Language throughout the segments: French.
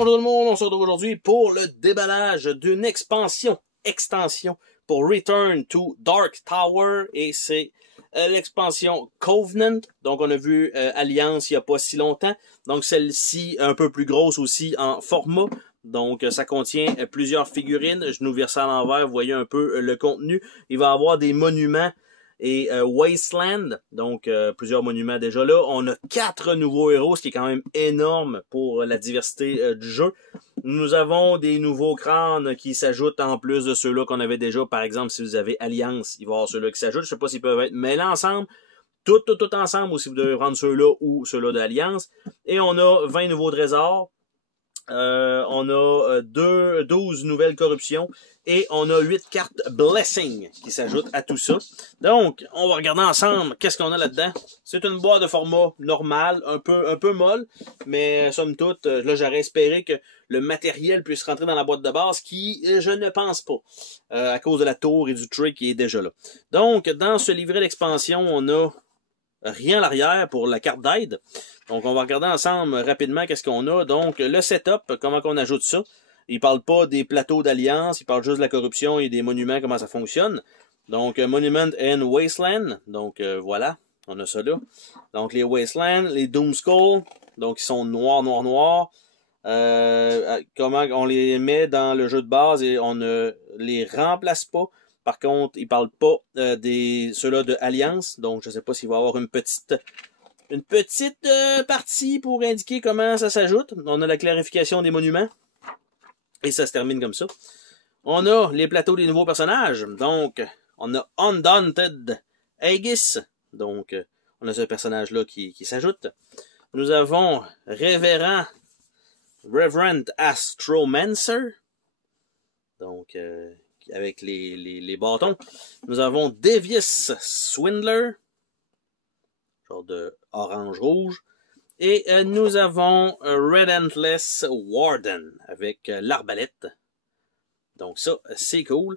Bonjour tout le monde, on se retrouve aujourd'hui pour le déballage d'une extension pour Return to Dark Tower et c'est l'expansion Covenant. Donc on a vu Alliance il n'y a pas si longtemps, donc celle-ci un peu plus grosse aussi en format. Donc ça contient plusieurs figurines, je nous vire ça à l'envers, vous voyez un peu le contenu. Il va y avoir des monuments et Wasteland, donc plusieurs monuments déjà là. On a 4 nouveaux héros, ce qui est quand même énorme pour la diversité du jeu. Nous avons des nouveaux crânes qui s'ajoutent en plus de ceux-là qu'on avait déjà. Par exemple, si vous avez Alliance, il va y avoir ceux-là qui s'ajoutent. Je sais pas s'ils peuvent être mêlés ensemble, tout ensemble, ou si vous devez prendre ceux-là ou ceux-là d'Alliance. Et on a 20 nouveaux trésors. On a 12 nouvelles corruptions et on a 8 cartes Blessing qui s'ajoutent à tout ça. Donc, on va regarder ensemble qu'est-ce qu'on a là-dedans. C'est une boîte de format normal, un peu molle, mais somme toute, là j'aurais espéré que le matériel puisse rentrer dans la boîte de base, qui je ne pense pas, à cause de la tour et du tray qui est déjà là. Donc, dans ce livret d'expansion, on a rien à l'arrière pour la carte d'aide. Donc, on va regarder ensemble rapidement qu'est-ce qu'on a. Donc, le setup, comment qu'on ajoute ça. Il parle pas des plateaux d'alliance, il parle juste de la corruption et des monuments, comment ça fonctionne. Donc, Monument and Wasteland. Donc, voilà, on a ça là. Donc, les Wasteland, les Doomskull, donc ils sont noirs. Comment on les met dans le jeu de base et on ne les remplace pas. Par contre, il parle pas ceux-là de Alliance, donc je sais pas s'il va y avoir une petite partie pour indiquer comment ça s'ajoute. On a la clarification des monuments, et ça se termine comme ça. On a les plateaux des nouveaux personnages, donc on a Undaunted Aegis, donc on a ce personnage-là qui s'ajoute. Nous avons Reverend Astromancer, donc avec les bâtons. Nous avons Devious Swindler, genre de orange-rouge. Et nous avons Relentless Warden avec l'arbalète. Donc ça, c'est cool.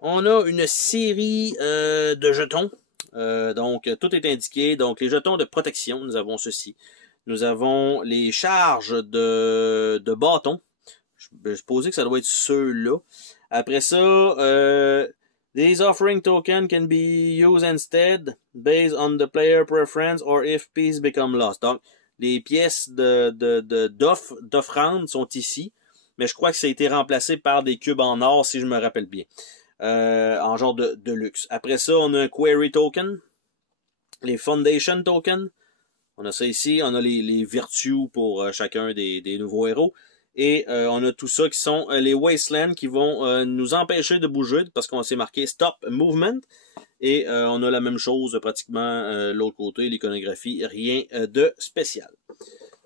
On a une série de jetons. Donc tout est indiqué. Donc les jetons de protection, nous avons ceci. Nous avons les charges de bâtons. Je supposais que ça doit être ceux-là. Après ça, these offering tokens can be used instead based on the player preference or if peace become lost. Donc, les pièces d'offrande sont ici, mais je crois que ça a été remplacé par des cubes en or, si je me rappelle bien, en genre de luxe. Après ça, on a un query token, les foundation tokens. On a ça ici, on a les vertus pour chacun des nouveaux héros. Et on a tout ça qui sont les Wastelands qui vont nous empêcher de bouger parce qu'on s'est marqué Stop Movement. Et on a la même chose pratiquement l'autre côté, l'iconographie, rien de spécial.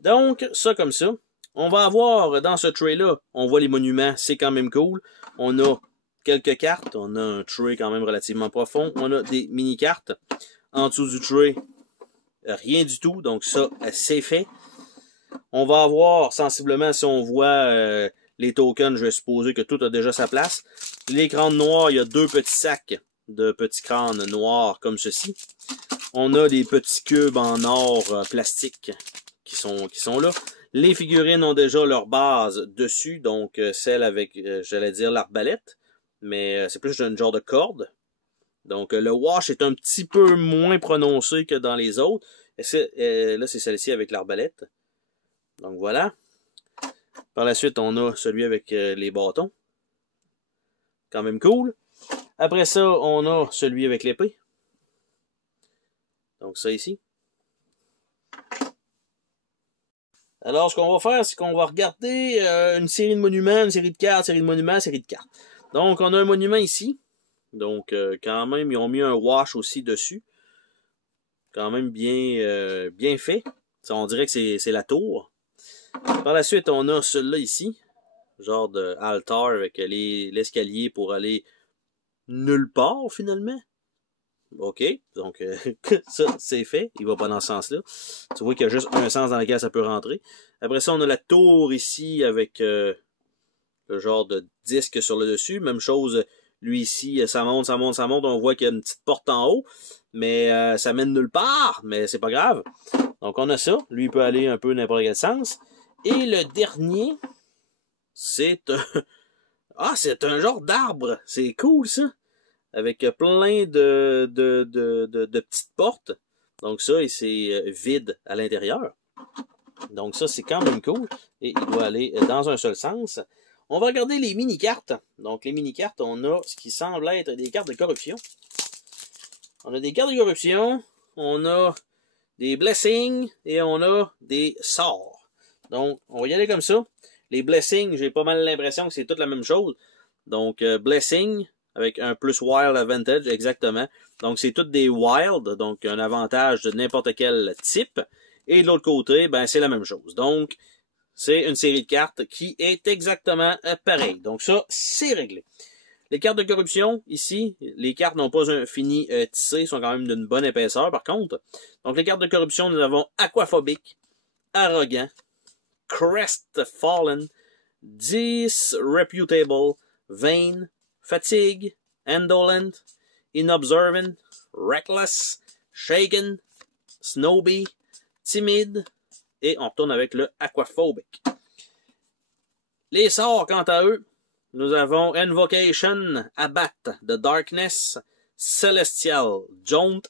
Donc, ça comme ça. On va avoir dans ce tray-là, on voit les monuments, c'est quand même cool. On a quelques cartes, on a un tray quand même relativement profond. On a des mini-cartes. En dessous du tray, rien du tout, donc ça, c'est fait. On va avoir sensiblement, si on voit les tokens, je vais supposer que tout a déjà sa place. Les crânes noirs, il y a 2 petits sacs de petits crânes noirs comme ceci. On a des petits cubes en or plastique qui sont là. Les figurines ont déjà leur base dessus, donc celle avec, j'allais dire, l'arbalète, mais c'est plus un genre de corde. Donc le wash est un petit peu moins prononcé que dans les autres. Là, c'est celle-ci avec l'arbalète. Donc voilà. Par la suite, on a celui avec les bâtons. Quand même cool. Après ça, on a celui avec l'épée. Donc ça ici. Alors, ce qu'on va faire, c'est qu'on va regarder une série de monuments, une série de cartes, série de monuments, série de cartes. Donc, on a un monument ici. Donc, quand même, ils ont mis un wash aussi dessus. Quand même bien fait. Ça, on dirait que c'est la tour. Par la suite, on a celui-là ici, genre de altar avec l'escalier pour aller nulle part finalement. OK, donc ça c'est fait, il va pas dans ce sens-là. Tu vois qu'il y a juste un sens dans lequel ça peut rentrer. Après ça, on a la tour ici avec le genre de disque sur le dessus. Même chose, lui ici, ça monte. On voit qu'il y a une petite porte en haut, mais ça mène nulle part, mais c'est pas grave. Donc on a ça, lui il peut aller un peu n'importe quel sens. Et le dernier, c'est un... Ah, c'est un genre d'arbre. C'est cool, ça. Avec plein de petites portes. Donc ça, et c'est vide à l'intérieur. Donc ça, c'est quand même cool. Et il doit aller dans un seul sens. On va regarder les mini-cartes. Donc les mini-cartes, on a ce qui semble être des cartes de corruption. On a des cartes de corruption. On a des blessings. Et on a des sorts. Donc, on va y aller comme ça. Les blessings, j'ai pas mal l'impression que c'est toute la même chose. Donc, blessing, avec un plus wild advantage, exactement. Donc, c'est toutes des wild, donc un avantage de n'importe quel type. Et de l'autre côté, ben, c'est la même chose. Donc, c'est une série de cartes qui est exactement pareille. Donc, ça, c'est réglé. Les cartes de corruption, ici, les cartes n'ont pas un fini tissé, sont quand même d'une bonne épaisseur, par contre. Donc, les cartes de corruption, nous avons Aquaphobic, Arrogant, Crestfallen, Disreputable, Vain, Fatigue, Indolent, Inobservant, Reckless, Shaken, Snowbee, Timide, et on retourne avec le Aquaphobic. Les sorts, quant à eux, nous avons Invocation, Abat the Darkness, Celestial Jaunt,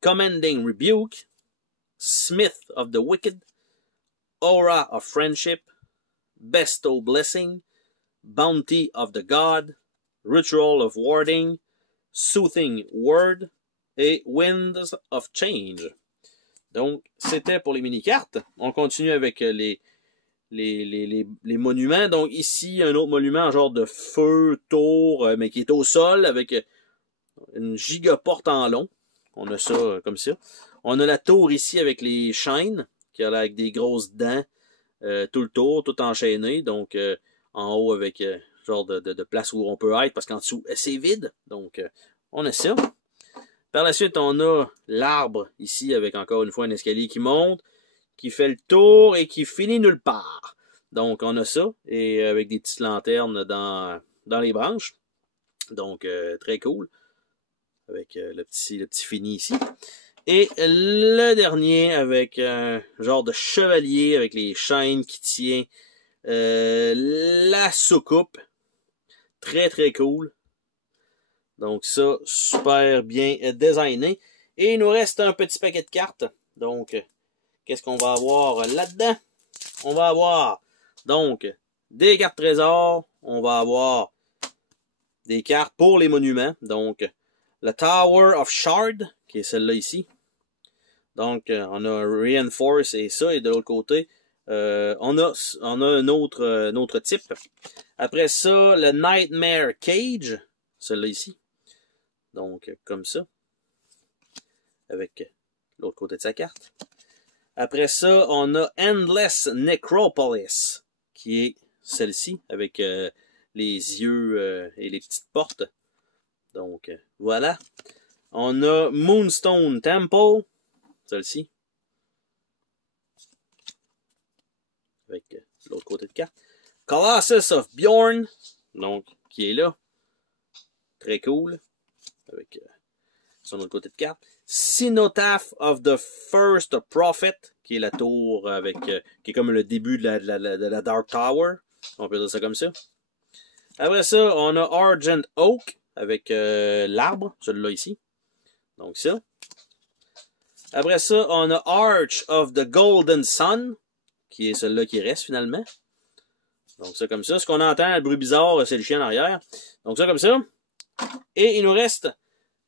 Commanding Rebuke, Smith of the Wicked, Aura of Friendship, Bestow Blessing, Bounty of the God, Ritual of Warding, Soothing Word et Winds of Change. Donc, c'était pour les mini-cartes. On continue avec les monuments. Donc, ici, un autre monument en genre de feu, tour, mais qui est au sol avec une gigaporte en long. On a ça comme ça. On a la tour ici avec les chaînes, qui a avec des grosses dents tout le tour, tout enchaîné. Donc, en haut avec genre de place où on peut être, parce qu'en dessous, c'est vide. Donc, on a ça. Par la suite, on a l'arbre ici avec encore une fois un escalier qui monte, qui fait le tour et qui finit nulle part. Donc, on a ça, et avec des petites lanternes dans les branches. Donc, très cool. Avec le petit fini ici. Et le dernier avec un genre de chevalier avec les chaînes qui tient la soucoupe. Très, très cool. Donc ça, super bien designé. Et il nous reste un petit paquet de cartes. Donc, qu'est-ce qu'on va avoir là-dedans? On va avoir, donc, des cartes trésors. On va avoir des cartes pour les monuments. Donc, le Tower of Shard, qui est celle-là ici. Donc, on a Reinforce et ça. Et de l'autre côté, on a un autre type. Après ça, le Nightmare Cage. Celle-là ici. Donc, comme ça. Avec l'autre côté de sa carte. Après ça, on a Endless Necropolis, qui est celle-ci, avec les yeux et les petites portes. Donc, voilà. On a Moonstone Temple, celle-ci. Avec l'autre côté de carte. Colossus of Bjorn, donc, qui est là. Très cool. Avec son autre côté de carte. Cenotaph of the First Prophet, qui est la tour avec qui est comme le début de la Dark Tower. On peut dire ça comme ça. Après ça, on a Argent Oak avec l'arbre, celui-là ici. Donc ça. Après ça, on a Arch of the Golden Sun, qui est celui-là qui reste finalement. Donc ça comme ça. Ce qu'on entend, le bruit bizarre, c'est le chien en arrière. Donc ça comme ça. Et il nous reste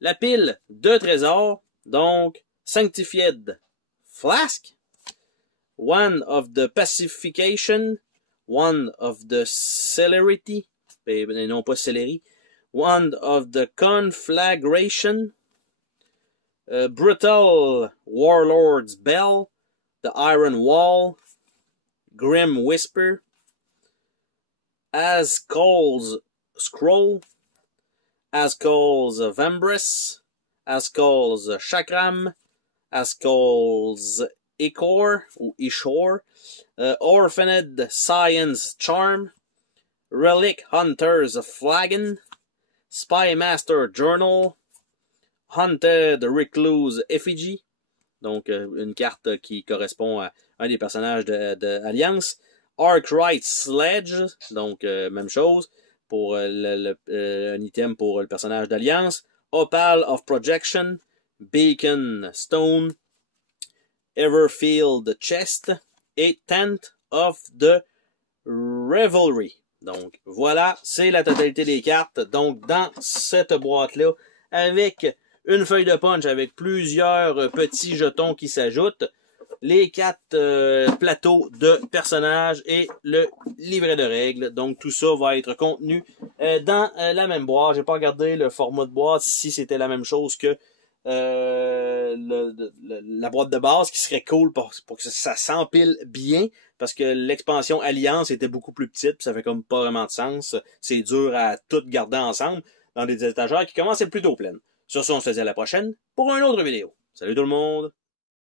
la pile de trésors. Donc, Sanctified Flask, One of the Pacification, One of the Celerity, et non pas Celery, One of the Conflagration, Brutal Warlord's Bell, The Iron Wall, Grim Whisper, Ascal's Scroll, Ascal's Vambress, Ascal's Chakram, Ascal's Ichor, ou Ishor, Orphaned Science Charm, Relic Hunter's Flagon, Spymaster Journal, Haunted Recluse Effigy, donc une carte qui correspond à un des personnages de Alliance, Arkwright Sledge, donc même chose pour un item pour le personnage d'Alliance. Opal of Projection, Beacon Stone, Everfield Chest et Tent of the Revelry. Donc voilà, c'est la totalité des cartes. Donc dans cette boîte-là, avec une feuille de punch avec plusieurs petits jetons qui s'ajoutent, les 4 plateaux de personnages et le livret de règles. Donc tout ça va être contenu dans la même boîte. J'ai pas regardé le format de boîte si c'était la même chose que la boîte de base, qui serait cool pour que ça s'empile bien, parce que l'expansion Alliance était beaucoup plus petite, puis ça fait comme pas vraiment de sens. C'est dur à tout garder ensemble dans des étagères qui commencent à être plutôt pleines. Sur ce, on se dit à la prochaine pour une autre vidéo. Salut tout le monde!